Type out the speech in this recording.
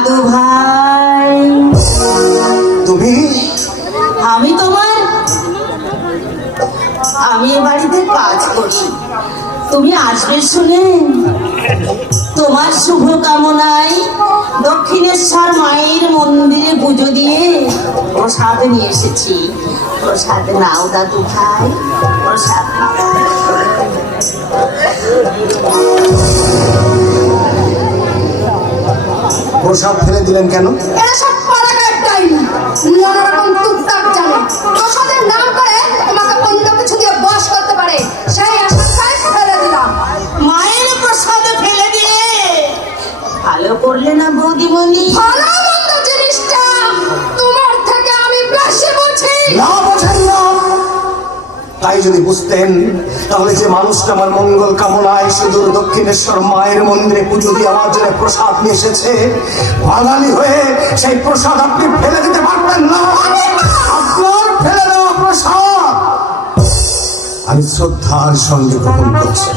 দাদু ভাই, তুমি? আমি এ বাড়িতে কাজ করি। তুমি আসবে শুনে তোমার শুভ কামনায় দক্ষিণেশ্বর মায়ের মন্দিরে পুজো দিয়ে প্রসাদ নিয়ে এসেছি। প্রসাদ নাও দাদু ভাই, প্রসাদ নাও। প্রসাদ ফেলে দিলেন কেন? এরা সব পাড়াগার ডাইনি, নানা রকম টুকটাক জানে। প্রসাদের নাম করে তোমাকে অন্য কিছু দিয়ে বশ করতে পারে, সেই আশঙ্কায় ফেলে দিলাম। মায়ের প্রসাদ ফেলে দিয়ে ভালো করলে না বৌদিমণি। ভালো মন্দ জিনিসটা তোমার থেকে আমি বেশি বুঝি। না বোঝেন না। তাই যদি বুঝতেন তাহলে যে মানুষটা আমার মঙ্গল কামনায় সুদূর দক্ষিণেশ্বর মায়ের মন্দিরে পুজো দিয়ে আমার জন্য প্রসাদ নিয়ে এসেছে, বাঙালি হয়ে সেই প্রসাদ আপনি ফেলে দিতে পারবেন না। আপনার ফেলে দেওয়া প্রসাদ আমি শ্রদ্ধার সঙ্গে গ্রহণ করছি।